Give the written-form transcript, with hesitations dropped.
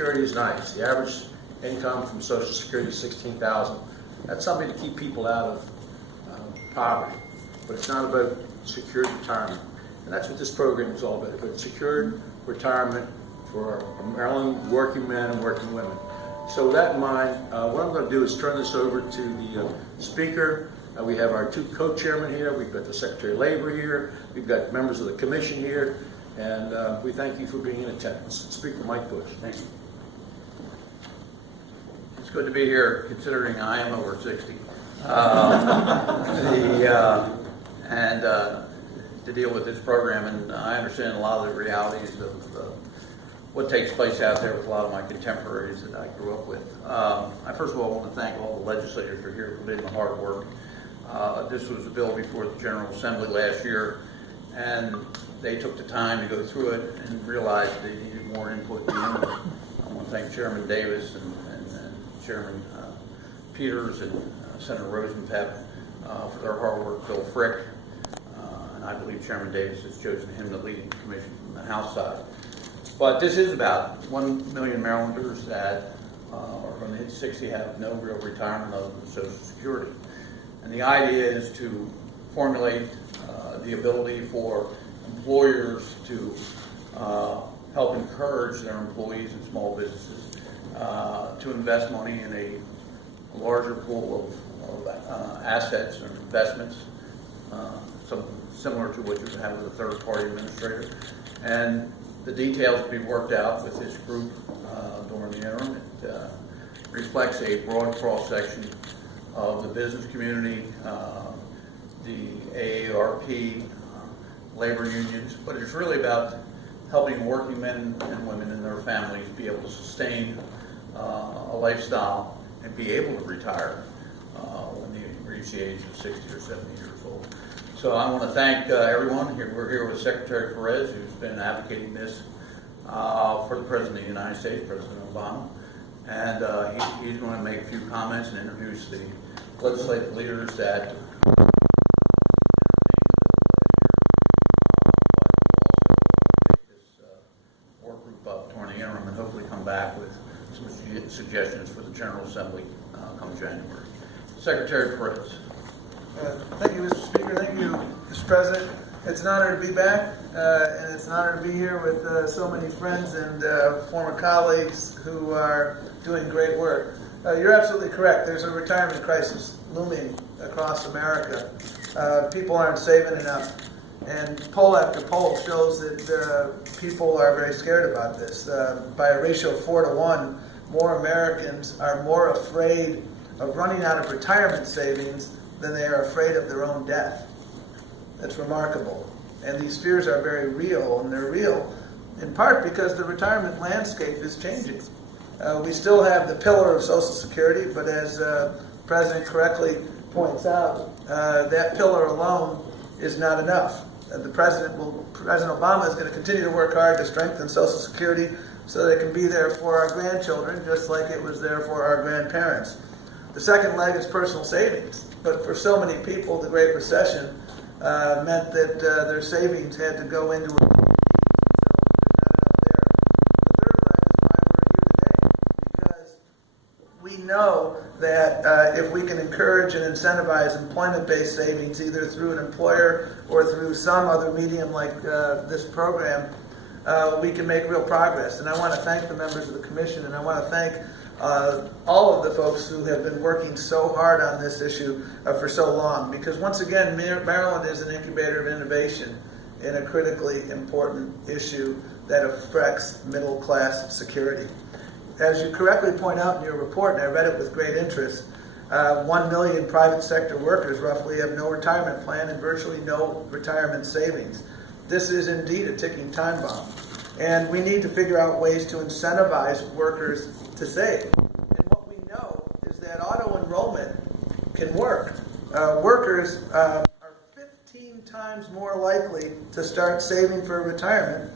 Security is nice. The average income from Social Security is $16,000. That's something to keep people out of poverty. But it's not about secured retirement. And that's what this program is all about secured retirement for Maryland working men and working women. So with that in mind, what I'm going to do is turn this over to the speaker. We have our two co-chairmen here. We've got the Secretary of Labor here. We've got members of the Commission here. And we thank you for being in attendance. Speaker Mike Busch. Thank you. It's good to be here, considering I am over 60. To deal with this program, and I understand a lot of the realities of what takes place out there with a lot of my contemporaries that I grew up with. I first of all want to thank all the legislators who are here for doing the hard work. This was a bill before the General Assembly last year, and they took the time to go through it and realized they needed more input beyond it. I want to thank Chairman Davis and Chairman Peters and Senator Rosenpep for their hard work, Bill Frick, and I believe Chairman Davis has chosen him to lead the commission from the House side. But this is about 1 million Marylanders that are going to hit 60, have no real retirement other than Social Security. And the idea is to formulate the ability for employers to help encourage their employees and small businesses to invest money in a larger pool of assets or investments, something similar to what you have with a third-party administrator. And the details to be worked out with this group during the interim. It reflects a broad cross-section of the business community, the AARP, labor unions, but it's really about helping working men and women and their families be able to sustain a lifestyle and be able to retire when they reach the age of 60 or 70 years old. So I want to thank everyone. We're here with Secretary Perez, who's been advocating this for the President of the United States, President Obama. And he's going to make a few comments and introduce the legislative leaders that work group up during the interim and hopefully come back with some suggestions for the General Assembly come January. Secretary Perez. Thank you, Mr. Speaker. Thank you, Mr. President. It's an honor to be back, and it's an honor to be here with so many friends and former colleagues who are doing great work. You're absolutely correct. There's a retirement crisis looming across America. People aren't saving enough, and poll after poll shows that people are very scared about this. By a ratio of 4 to 1, more Americans are more afraid of running out of retirement savings than they are afraid of their own death. That's remarkable. And these fears are very real, and they're real in part because the retirement landscape is changing. We still have the pillar of Social Security, but as the President correctly points out, that pillar alone is not enough. President Obama is going to continue to work hard to strengthen Social Security so that it can be there for our grandchildren, just like it was there for our grandparents. The second leg is personal savings. But for so many people, the Great Recession meant that their savings had to go into a because we know that if we can encourage and incentivize employment-based savings, either through an employer or through some other medium like this program, we can make real progress. And I want to thank the members of the Commission, and I want to thank all of the folks who have been working so hard on this issue for so long, because once again, Maryland is an incubator of innovation in a critically important issue that affects middle-class security. As you correctly point out in your report, and I read it with great interest, 1 million private sector workers roughly have no retirement plan and virtually no retirement savings. This is indeed a ticking time bomb, and we need to figure out ways to incentivize workers to save. And what we know is that auto enrollment can work. Workers are 15 times more likely to start saving for retirement